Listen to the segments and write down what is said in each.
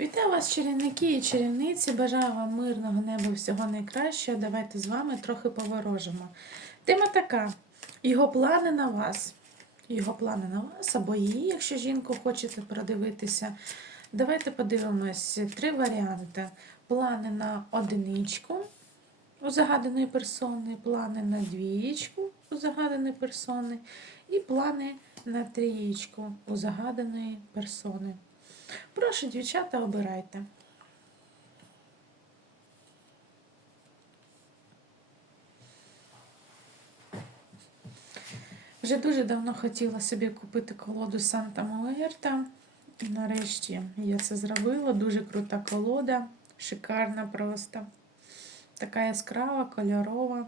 Вітаю вас, чарівники і чарівниці. Бажаю вам мирного неба, всього найкращого. Давайте з вами трохи поворожимо. Тема така: його плани на вас. Його плани на вас або її, якщо жінку хочете продивитися. Давайте подивимось три варіанти: плани на одиничку у загаданої персони, плани на двієчку у загаданої персони, і плани на трієчку у загаданої персони. Прошу, дівчата, обирайте. Вже дуже давно хотіла собі купити колоду Санта Муерта. Нарешті я це зробила. Дуже крута колода, шикарна просто. Така яскрава, кольорова.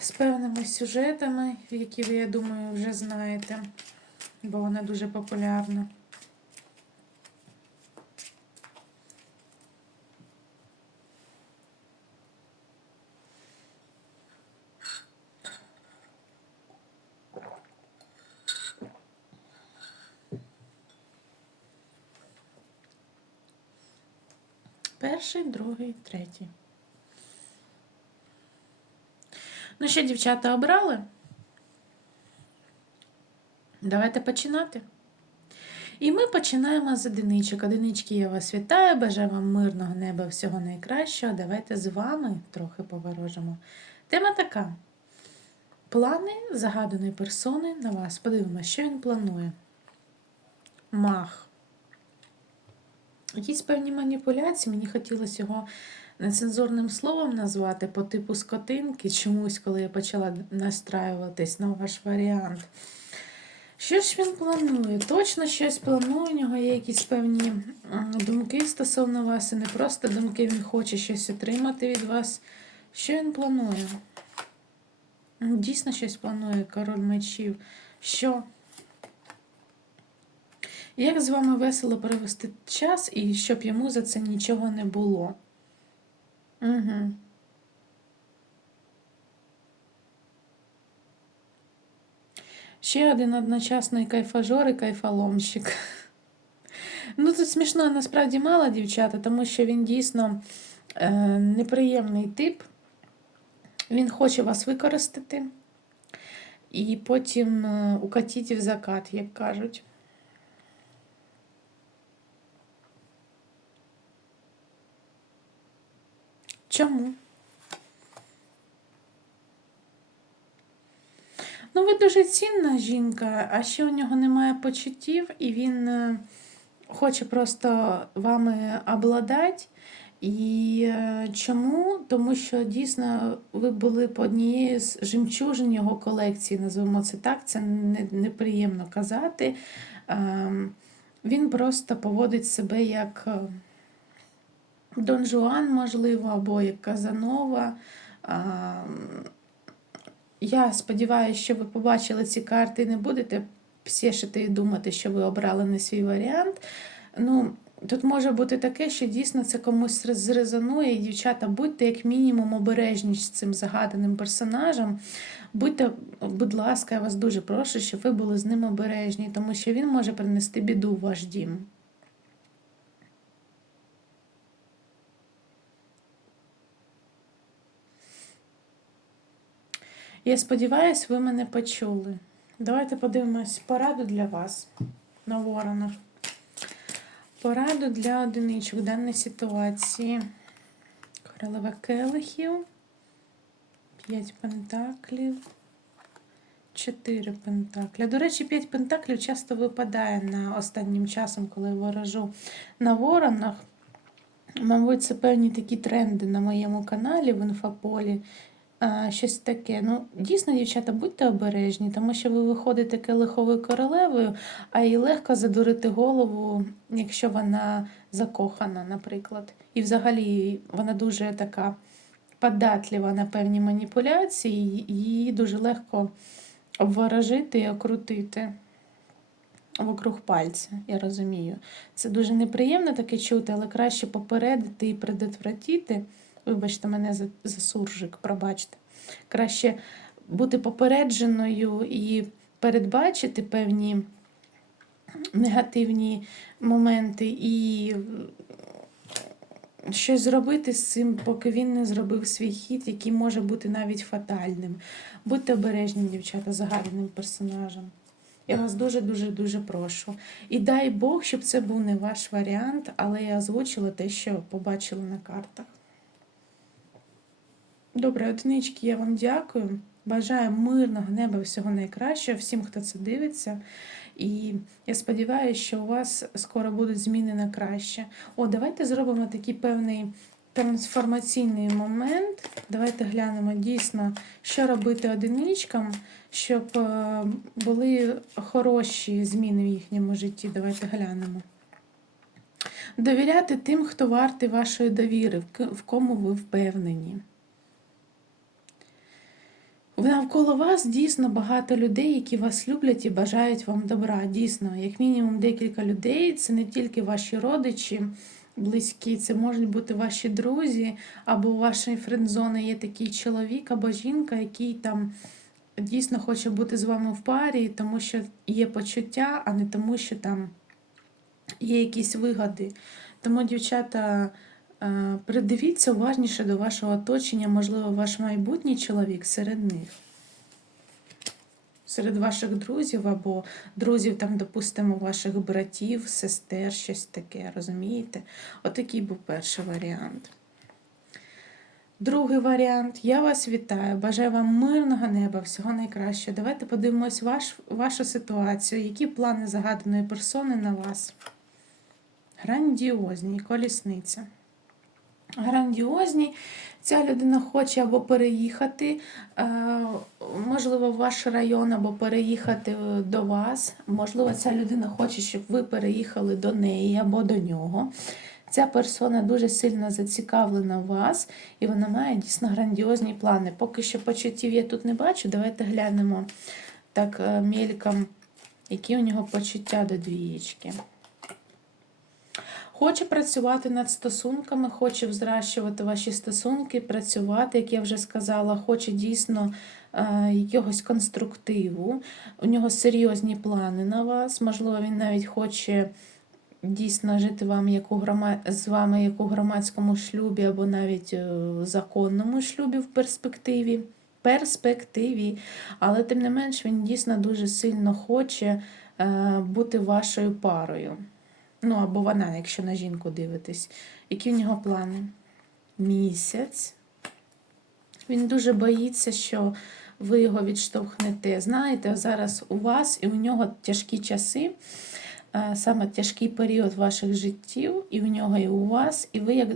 З певними сюжетами, які ви, я думаю, вже знаєте, бо вона дуже популярна. Перший, другий, третій. Ну що, дівчата, обрали? Давайте починати. І ми починаємо з одиничок. Одинички, я вас вітаю, бажаю вам мирного неба, всього найкращого. Давайте з вами трохи поворожимо. Тема така: плани загаданої персони на вас. Подивимося, що він планує. Мах. Якісь певні маніпуляції, мені хотілося його нецензурним словом назвати по типу скотинки, чомусь, коли я почала настраюватись на ваш варіант. Що ж він планує? Точно щось планує, у нього є якісь певні думки стосовно вас, і не просто думки, він хоче щось отримати від вас. Що він планує? Дійсно щось планує король мечів. Що? Як з вами весело провести час і щоб йому за це нічого не було? Угу. Ще один одночасний кайфажор і кайфаломщик. Ну, тут смішно насправді мало, дівчата, тому що він дійсно е, неприємний тип. Він хоче вас використати і потім е, укатіть в закат, як кажуть. Чому? Ну, ви дуже цінна жінка, а ще у нього немає почуттів, і він е, хоче просто вами обладати. І е, чому? Тому що дійсно ви були по однією з жемчужин його колекції, називаємо це так, це неприємно казати. Ем, він просто поводить себе як. Е, Дон Жуан, можливо, або як Казанова. Я сподіваюся, що ви побачили ці карти і не будете псішити і думати, що ви обрали не свій варіант. Ну, Тут може бути таке, що дійсно це комусь зрезонує, дівчата, будьте як мінімум обережні з цим загаданим персонажем. Будьте, будь ласка, я вас дуже прошу, щоб ви були з ним обережні, тому що він може принести біду в ваш дім. Я сподіваюся, ви мене почули. Давайте подивимось пораду для вас на воронах. Пораду для одиничок в даній ситуації. Королева келихів, 5 пентаклів, 4 пентакля. До речі, 5 пентаклів часто випадає на останнім часом, коли я ворожу на воронах. Мабуть, це певні такі тренди на моєму каналі в інфополі щось таке. Ну, Дійсно, дівчата, будьте обережні, тому що ви виходите келиховою королевою, а їй легко задурити голову, якщо вона закохана, наприклад. І взагалі вона дуже така податлива на певні маніпуляції, її дуже легко обворожити і окрутити. Вокруг пальця, я розумію. Це дуже неприємно таке чути, але краще попередити і предотвратити. Вибачте, мене за, за суржик, пробачте. Краще бути попередженою і передбачити певні негативні моменти і щось зробити з цим, поки він не зробив свій хід, який може бути навіть фатальним. Будьте обережні, дівчата, загаданим персонажем. Я вас дуже-дуже дуже прошу. І дай Бог, щоб це був не ваш варіант, але я озвучила те, що побачила на картах. Добре, одинички, я вам дякую. Бажаю мирного неба, всього найкращого всім, хто це дивиться. І я сподіваюся, що у вас скоро будуть зміни на краще. О, давайте зробимо такий певний трансформаційний момент. Давайте глянемо дійсно, що робити одиничкам, щоб е, були хороші зміни в їхньому житті. Давайте глянемо. Довіряти тим, хто вартий вашої довіри, в кому ви впевнені. Навколо вас дійсно багато людей, які вас люблять і бажають вам добра. Дійсно, як мінімум декілька людей. Це не тільки ваші родичі близькі, це можуть бути ваші друзі, або у вашої френдзони є такий чоловік або жінка, який там дійсно хоче бути з вами в парі, тому що є почуття, а не тому, що там є якісь вигоди. Тому, дівчата, придивіться уважніше до вашого оточення, можливо, ваш майбутній чоловік серед них. Серед ваших друзів або друзів, там, допустимо, ваших братів, сестер, щось таке, розумієте? Отакий був перший варіант. Другий варіант. Я вас вітаю. Бажаю вам мирного неба, всього найкращого. Давайте подивимось ваш, вашу ситуацію. Які плани загаданої персони на вас? Грандіозні, колісниця. Грандіозні. Ця людина хоче або переїхати, е, можливо, в ваш район, або переїхати до вас. Можливо, ця людина хоче, щоб ви переїхали до неї або до нього. Ця персона дуже сильно зацікавлена в вас, і вона має дійсно грандіозні плани. Поки що почуттів я тут не бачу. Давайте глянемо так е, мельком, які у нього почуття до двієчки. Хоче працювати над стосунками, хоче взращувати ваші стосунки, працювати, як я вже сказала, хоче дійсно е, якогось конструктиву. У нього серйозні плани на вас. Можливо, він навіть хоче дійсно жити вам як у грома... з вами як у громадському шлюбі, або навіть е, в законному шлюбі в перспективі. Перспективі, але тим не менш він дійсно дуже сильно хоче е, бути вашою парою. Ну, або вона, якщо на жінку дивитесь. Які в нього плани? Місяць. Він дуже боїться, що ви його відштовхнете. Знаєте, зараз у вас і у нього тяжкі часи, е, саме тяжкий період ваших життів, і у нього, і у вас, і ви як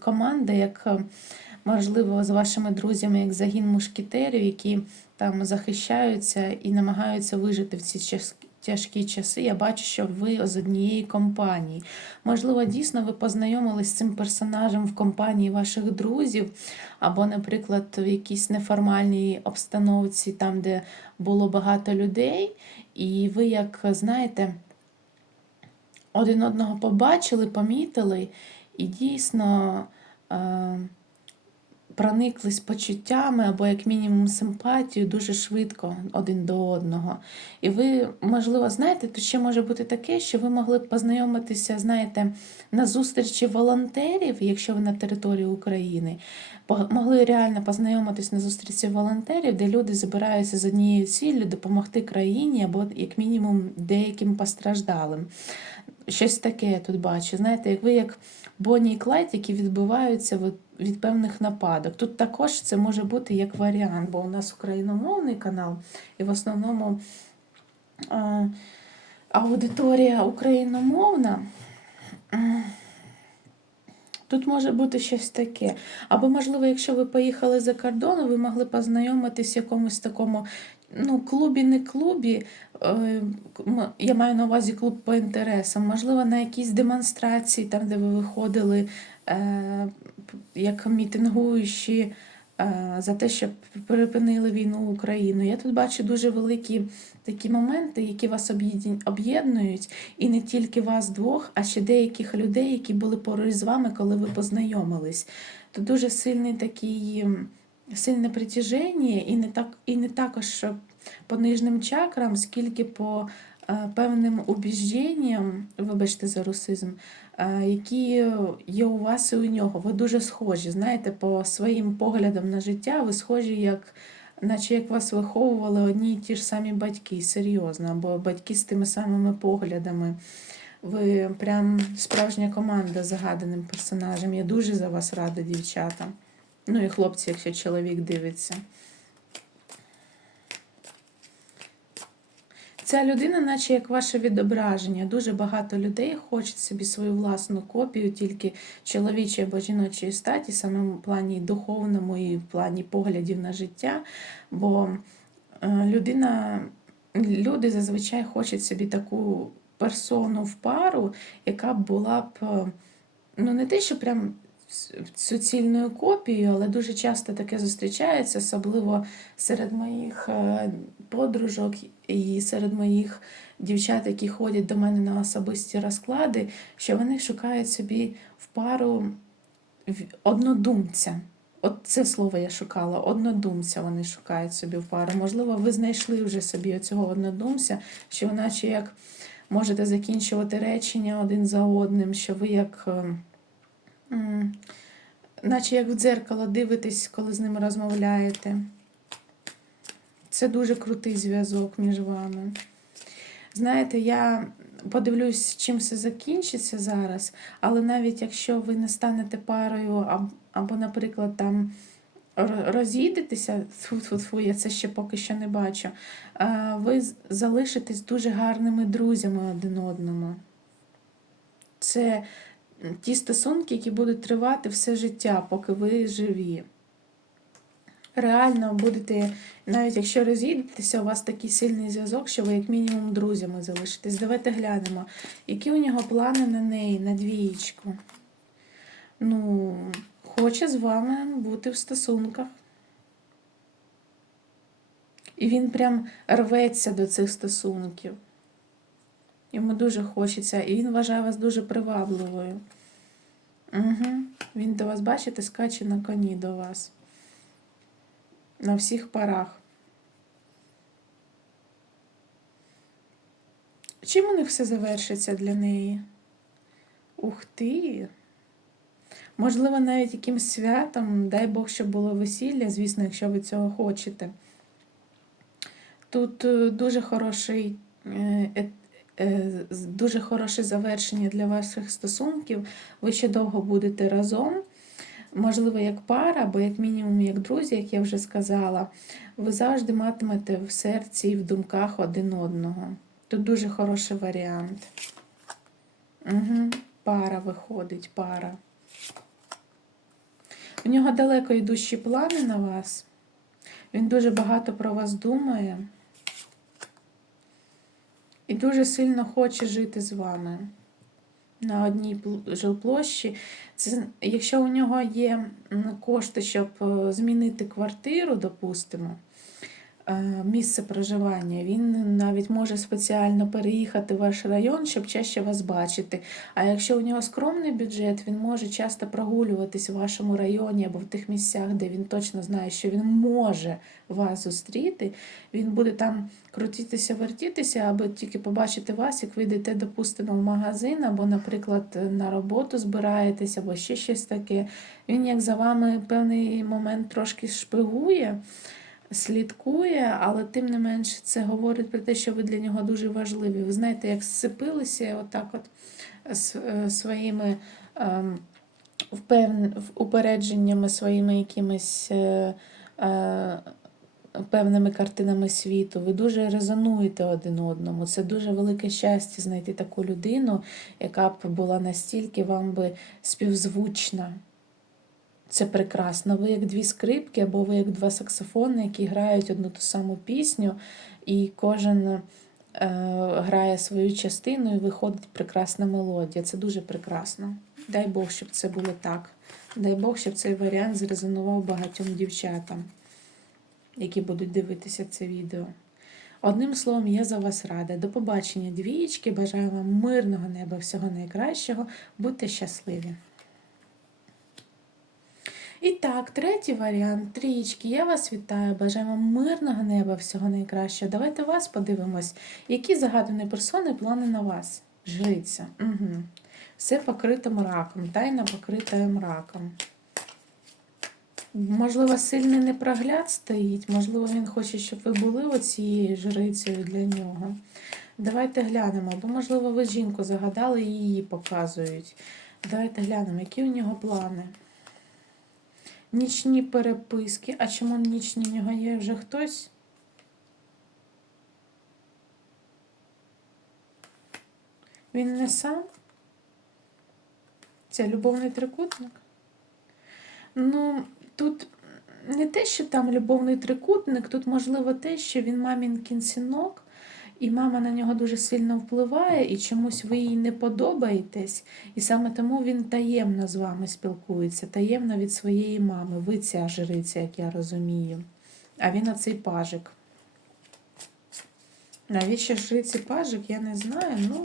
команда, як, е, можливо, з вашими друзями, як загін мушкетерів, які там захищаються і намагаються вижити в ці тяжкі часи. Я бачу, що ви з однієї компанії. Можливо, дійсно ви познайомились з цим персонажем в компанії ваших друзів, або, наприклад, в якійсь неформальній обстановці, там, де було багато людей, і ви, як знаєте, один одного побачили, помітили, і дійсно. Е- прониклись почуттями або, як мінімум, симпатією дуже швидко один до одного. І ви, можливо, знаєте, тут ще може бути таке, що ви могли б познайомитися, знаєте, на зустрічі волонтерів, якщо ви на території України, могли реально познайомитись на зустрічі волонтерів, де люди збираються з однією ціллю допомогти країні або, як мінімум, деяким постраждалим. Щось таке я тут бачу. Знаєте, як ви як Бонні і Клайд, які відбиваються від, певних нападок. Тут також це може бути як варіант, бо у нас україномовний канал, і в основному аудиторія україномовна. Тут може бути щось таке. Або, можливо, якщо ви поїхали за кордон, ви могли познайомитись в якомусь такому ну, клубі, не клубі. е, Я маю на увазі клуб по інтересам. Можливо, на якійсь демонстрації, там, де ви виходили е, як мітингуючі е, за те, щоб припинили війну в Україну. Я тут бачу дуже великі такі моменти, які вас об'єднують, і не тільки вас двох, а ще деяких людей, які були поруч з вами, коли ви познайомились. Тут дуже сильний такий сильне притяження, і не так, і не також по нижнім чакрам, скільки по е, певним убіжденням, вибачте за русизм, е, які є у вас і у нього. Ви дуже схожі. Знаєте, по своїм поглядам на життя ви схожі, як, наче як вас виховували одні й ті ж самі батьки, серйозно, або батьки з тими самими поглядами. Ви прям справжня команда з загаданим персонажем. Я дуже за вас рада, дівчата. Ну і хлопці, якщо чоловік дивиться. Ця людина, наче як ваше відображення. Дуже багато людей хочуть собі свою власну копію, тільки чоловічої або жіночої статі, саме в плані духовному і в плані поглядів на життя. Бо е, людина, люди зазвичай хочуть собі таку персону в пару, яка була б, е, ну не те, що прям суцільною копією, але дуже часто таке зустрічається, особливо серед моїх е, подружок і серед моїх дівчат, які ходять до мене на особисті розклади, що вони шукають собі в пару однодумця. От це слово я шукала. Однодумця вони шукають собі в пару. Можливо, ви знайшли вже собі оцього однодумця, що наче як можете закінчувати речення один за одним, що ви як. Е, Наче як в дзеркало дивитесь, коли з ними розмовляєте. Це дуже крутий зв'язок між вами. Знаєте, я подивлюсь, чим все закінчиться зараз, але навіть якщо ви не станете парою, або, наприклад, там ро- розійдетеся, тьфу-тьфу-тьфу, я це ще поки що не бачу, ви залишитесь дуже гарними друзями один одному. Це ті стосунки, які будуть тривати все життя, поки ви живі. Реально будете, навіть якщо розійдетеся, у вас такий сильний зв'язок, що ви як мінімум друзями залишитесь. Давайте глянемо, які у нього плани на неї, на двієчку. Ну, хоче з вами бути в стосунках. І він прям рветься до цих стосунків. Йому дуже хочеться, і він вважає вас дуже привабливою. Угу. Він до вас, бачите, скаче на коні до вас. На всіх парах. Чим у них все завершиться для неї? Ух ти! Можливо, навіть якимсь святом, дай Бог, щоб було весілля, звісно, якщо ви цього хочете. Тут е, дуже хороший, е, дуже хороше завершення для ваших стосунків. Ви ще довго будете разом. Можливо, як пара, або як мінімум як друзі, як я вже сказала, ви завжди матимете в серці і в думках один одного. Тут дуже хороший варіант. Угу. Пара виходить, пара. У нього далеко йдущі плани на вас. Він дуже багато про вас думає і дуже сильно хоче жити з вами на одній пл- жилплощі. Це, якщо у нього є кошти, щоб е, змінити квартиру, допустимо, місце проживання, він навіть може спеціально переїхати в ваш район, щоб чаще вас бачити. А якщо у нього скромний бюджет, він може часто прогулюватись в вашому районі або в тих місцях, де він точно знає, що він може вас зустріти. Він буде там крутитися, вертітися, аби тільки побачити вас, як ви йдете, допустимо, в магазин, або, наприклад, на роботу збираєтесь, або ще щось таке. Він як за вами певний момент трошки шпигує, слідкує, але тим не менше це говорить про те, що ви для нього дуже важливі. Ви знаєте, як зцепилися отак от е, своїми ем, упередженнями, своїми якимись. е, е, Певними картинами світу, ви дуже резонуєте один одному. Це дуже велике щастя знайти таку людину, яка б була настільки вам би співзвучна. Це прекрасно. Ви як дві скрипки, або ви як два саксофони, які грають одну ту саму пісню, і кожен е, грає свою частину і виходить прекрасна мелодія. Це дуже прекрасно. Дай Бог, щоб це було так. Дай Бог, щоб цей варіант зрезонував багатьом дівчатам, які будуть дивитися це відео. Одним словом, я за вас рада. До побачення, двієчки. Бажаю вам мирного неба, всього найкращого. Будьте щасливі! І так, третій варіант трієчки. Я вас вітаю. Бажаю вам мирного неба, всього найкращого. Давайте вас подивимось, які загадані персони плани на вас. Жриця. Угу. Все покрите мраком, тайна покрита мраком. Можливо, сильний непрогляд стоїть, можливо, він хоче, щоб ви були оцією жрицею для нього. Давайте глянемо, бо, можливо, ви жінку загадали і її показують. Давайте глянемо, які у нього плани. Нічні переписки. А чому нічні в нього є вже хтось? Він не сам? Це любовний трикутник? Ну, тут не те, що там любовний трикутник, тут можливо те, що він мамін кінцінок, і мама на нього дуже сильно впливає, і чомусь ви їй не подобаєтесь, і саме тому він таємно з вами спілкується, таємно від своєї мами. Ви ця жриця, як я розумію. А він оцей пажик. Навіщо жриці пажик, я не знаю. Ну,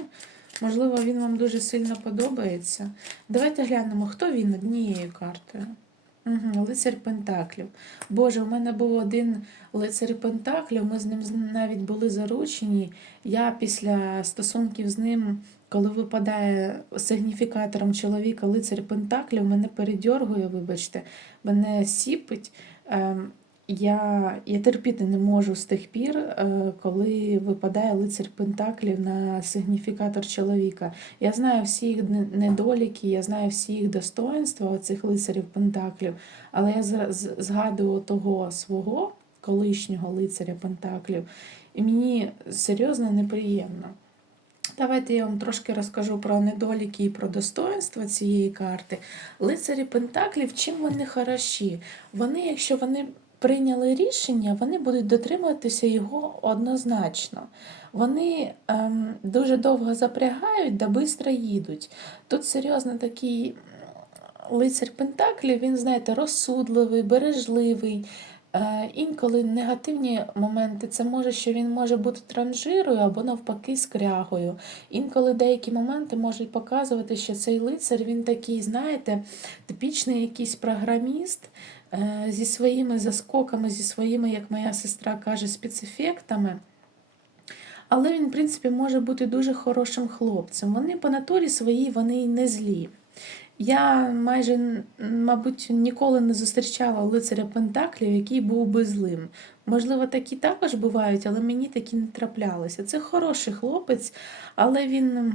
можливо, він вам дуже сильно подобається. Давайте глянемо, хто він однією картою. Лицар Пентаклів. Боже, у мене був один лицар Пентаклів, ми з ним навіть були заручені. Я після стосунків з ним, коли випадає сигніфікатором чоловіка лицар Пентаклів, мене передьоргує, вибачте, мене сіпить. Я, я терпіти не можу з тих пір, е, коли випадає лицар Пентаклів на сигніфікатор чоловіка. Я знаю всі їх недоліки, я знаю всі їх достоинства оцих лицарів Пентаклів, але я згадую того свого колишнього лицаря Пентаклів, і мені серйозно неприємно. Давайте я вам трошки розкажу про недоліки і про достоинства цієї карти. Лицарі Пентаклів, чим вони хороші? Вони, якщо вони прийняли рішення, вони будуть дотримуватися його однозначно. Вони ем, дуже довго запрягають да швидко їдуть. Тут серйозно такий лицар Пентаклів, він, знаєте, розсудливий, бережливий. Е, Інколи негативні моменти це може, що він може бути транжирою або навпаки скрягою. Інколи деякі моменти можуть показувати, що цей лицар він такий, знаєте, типічний якийсь програміст зі своїми заскоками, зі своїми, як моя сестра каже, спецефектами. Але він, в принципі, може бути дуже хорошим хлопцем. Вони по натурі своїй вони не злі. Я майже, мабуть, ніколи не зустрічала лицаря Пентаклів, який був би злим. Можливо, такі також бувають, але мені такі не траплялися. Це хороший хлопець, але він,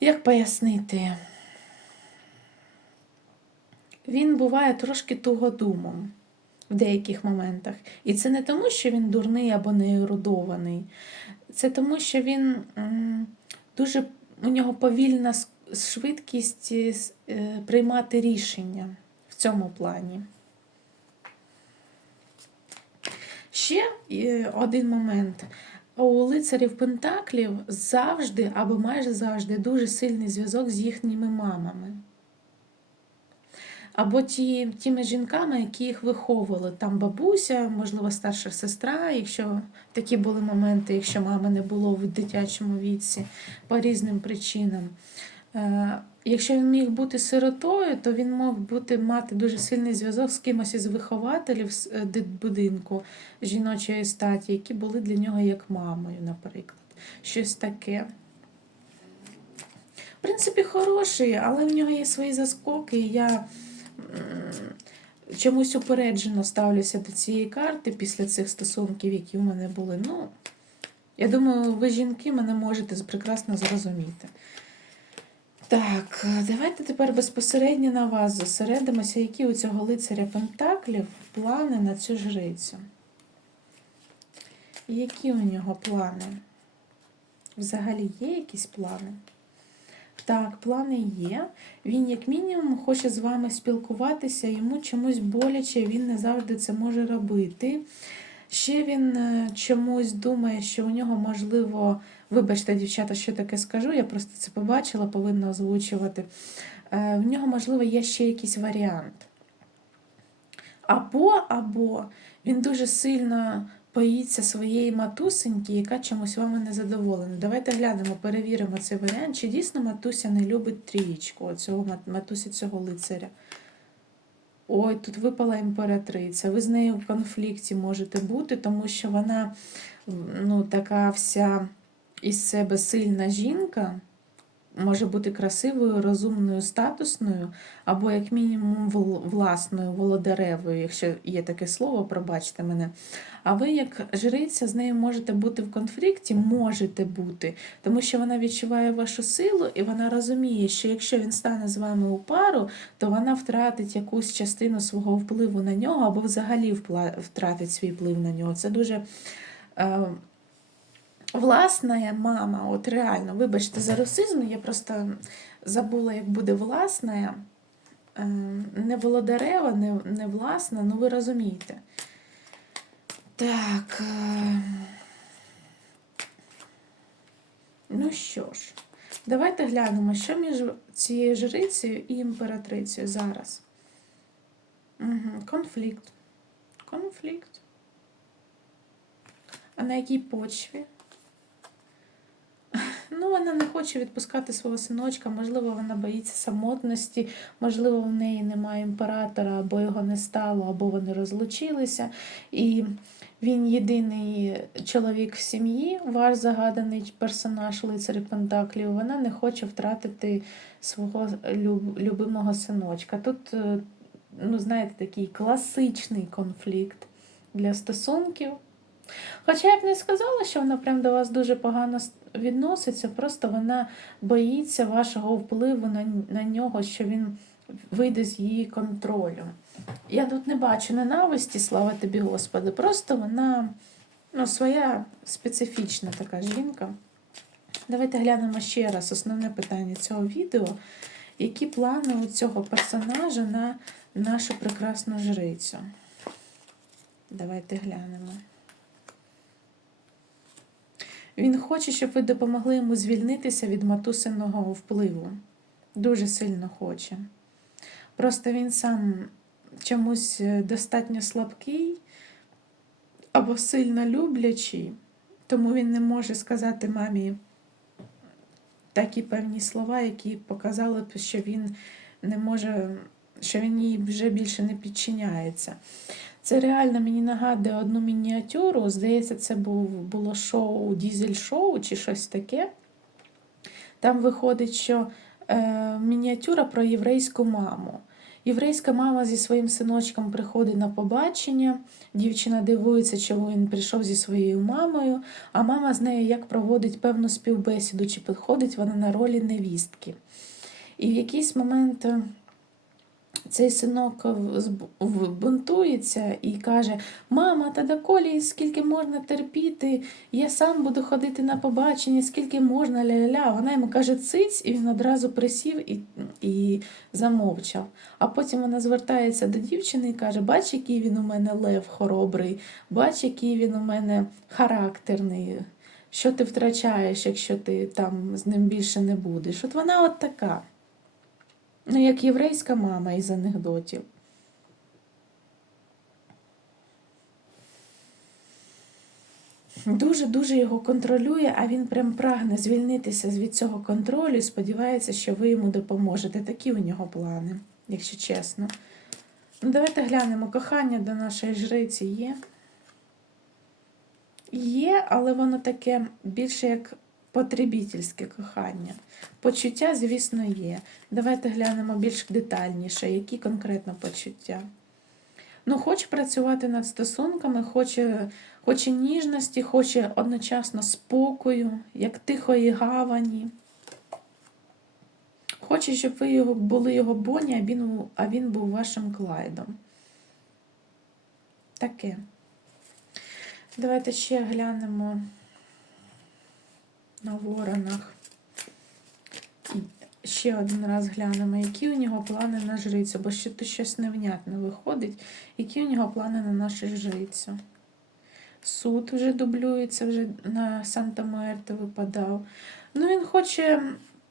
як пояснити, він буває трошки тугодумом в деяких моментах. І це не тому, що він дурний або не ерудований. Це тому, що він дуже у нього повільна швидкість е, е, приймати рішення в цьому плані. Ще е, один момент. У лицарів Пентаклів завжди або майже завжди дуже сильний зв'язок з їхніми мамами. Або ті, тими жінками, які їх виховували. Там бабуся, можливо, старша сестра, якщо такі були моменти, якщо мами не було в дитячому віці по різним причинам. Е, Якщо він міг бути сиротою, то він мог бути мати дуже сильний зв'язок з кимось із вихователів з е, дитбудинку жіночої статі, які були для нього як мамою, наприклад. Щось таке. В принципі, хороший, але в нього є свої заскоки. Я чомусь упереджено ставлюся до цієї карти після цих стосунків, які у мене були. Ну, я думаю, ви жінки мене можете прекрасно зрозуміти. Так, давайте тепер безпосередньо на вас зосередимося, які у цього лицаря Пентаклів плани на цю жрицю. Які у нього плани? Взагалі є якісь плани? Так, плани є. Він, як мінімум, хоче з вами спілкуватися, йому чомусь боляче, він не завжди це може робити. Ще він е, чомусь думає, що у нього можливо, вибачте, дівчата, що таке скажу, я просто це побачила, повинна озвучувати. Е, В нього, можливо, є ще якийсь варіант. Або, або він дуже сильно боїться своєї матусеньки, яка чомусь вами не задоволена. Давайте глянемо, перевіримо цей варіант, чи дійсно матуся не любить трієчку, оцього мат- матусі цього лицаря. ой, тут випала імператриця, ви з нею в конфлікті можете бути, тому що вона ну, така вся із себе сильна жінка. Може бути красивою, розумною, статусною, або, як мінімум, власною, володаревою, якщо є таке слово, пробачте мене. А ви, як жриця, з нею можете бути в конфлікті, можете бути, тому що вона відчуває вашу силу, і вона розуміє, що якщо він стане з вами у пару, то вона втратить якусь частину свого впливу на нього, або взагалі втратить свій вплив на нього. Це дуже. Власна мама, от реально, вибачте за русизм, я просто забула, як буде власна. Е, Не володарева, не, не власна, ну ви розумієте. Так. е, Ну що ж, давайте глянемо, що між цією жрицею і імператрицею зараз. Угу. Конфлікт. Конфлікт. А на якій почві? Ну, вона не хоче відпускати свого синочка, можливо, вона боїться самотності, можливо, в неї немає імператора, або його не стало, або вони розлучилися. І він єдиний чоловік в сім'ї, ваш загаданий персонаж лицарі Пентаклів. Вона не хоче втратити свого люб- любимого синочка. Тут, е, ну, знаєте, такий класичний конфлікт для стосунків. Хоча я б не сказала, що вона прям до вас дуже погано відноситься, просто вона боїться вашого впливу на, на нього, що він вийде з її контролю. Я тут не бачу ненависті, слава тобі, Господи. Просто вона ну, своя специфічна така жінка. Давайте глянемо ще раз основне питання цього відео. Які плани у цього персонажа на нашу прекрасну жрицю? Давайте глянемо. Він хоче, щоб ви допомогли йому звільнитися від матусиного впливу. Дуже сильно хоче. Просто він сам чомусь е, достатньо слабкий або сильно люблячий, тому він не може сказати мамі такі певні слова, які показали б, що він не може, що він їй вже більше не підчиняється. Це реально мені нагадує одну мініатюру. Здається, це було шоу, дізель-шоу чи щось таке. Там виходить, що е, мініатюра про єврейську маму. Єврейська мама зі своїм синочком приходить на побачення. Дівчина дивується, чому він прийшов зі своєю мамою, а мама з нею як проводить певну співбесіду, чи підходить вона на ролі невістки. І в якийсь момент е, цей синок бунтується і каже: Мама, та доколі скільки можна терпіти, я сам буду ходити на побачення, скільки можна ля-ля-ля. Вона йому каже циць, і він одразу присів і, і замовчав. А потім вона звертається до дівчини і каже: Бач, який він у мене лев хоробрий, бач, який він у мене характерний. Що ти втрачаєш, якщо ти там з ним більше не будеш? От вона от така. Ну, як єврейська мама із анекдотів. Дуже-дуже його контролює, а він прям прагне звільнитися від цього контролю і сподівається, що ви йому допоможете. Такі у нього плани, якщо чесно. Ну, давайте глянемо, кохання до нашої жриці є. Є, але воно таке більше як потребітельське кохання. Почуття, звісно, є. Давайте глянемо більш детальніше, які конкретно почуття. Ну, хоче працювати над стосунками, хоче, хоче ніжності, хоче одночасно спокою, як тихої гавані. Хоче, щоб ви його, були його боні, а він, а він був вашим Клайдом. Таке. Давайте ще глянемо на воронах. Ще один раз глянемо, які у нього плани на жрицю, бо ще тут щось невнятне виходить. Які у нього плани на нашу жрицю? Суд вже дублюється, вже на Санта Мерте випадав. Ну, він хоче,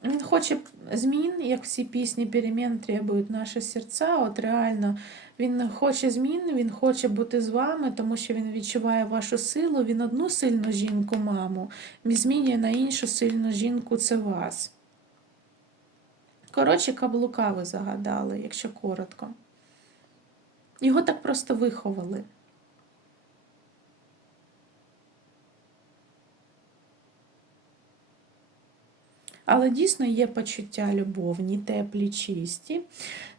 він хоче змін, як всі пісні перемін требують наші серця. От реально він хоче змін, він хоче бути з вами, тому що він відчуває вашу силу. Він одну сильну жінку, маму, змінює на іншу сильну жінку це вас. Коротше, каблука ви загадали, якщо коротко. Його так просто виховали. Але дійсно є почуття любовні, теплі, чисті.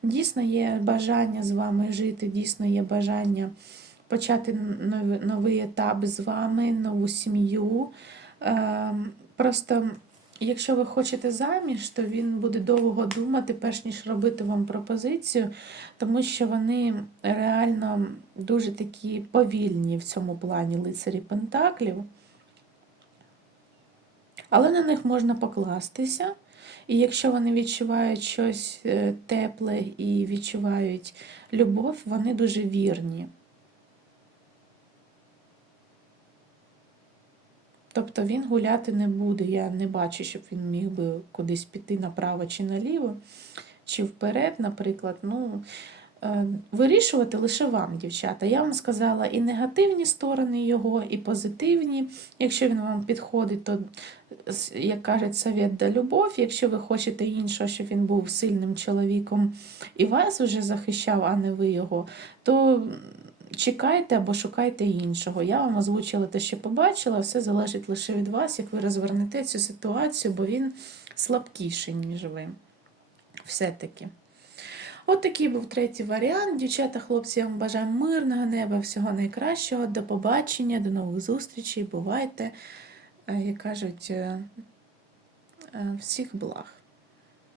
Дійсно є бажання з вами жити, дійсно є бажання почати новий, етап з вами, нову сім'ю. Ем, Просто, якщо ви хочете заміж, то він буде довго думати, перш ніж робити вам пропозицію, тому що вони реально дуже такі повільні в цьому плані лицарі Пентаклів. Але на них можна покластися. І якщо вони відчувають щось е, тепле і відчувають любов, вони дуже вірні. Тобто він гуляти не буде. Я не бачу, щоб він міг би кудись піти направо чи наліво, чи вперед, наприклад. Ну, вирішувати лише вам, дівчата. Я вам сказала і негативні сторони його, і позитивні. Якщо він вам підходить, то, як кажуть, совет да любов. Якщо ви хочете іншого, щоб він був сильним чоловіком і вас вже захищав, а не ви його, то чекайте або шукайте іншого. Я вам озвучила те, що побачила, все залежить лише від вас, як ви розвернете цю ситуацію, бо він слабкіший, ніж ви. Все-таки. От такий був третій варіант. Дівчата, хлопці, я вам бажаю мирного неба, всього найкращого. До побачення, до нових зустрічей. Бувайте, Е, як кажуть, е, е, всіх благ.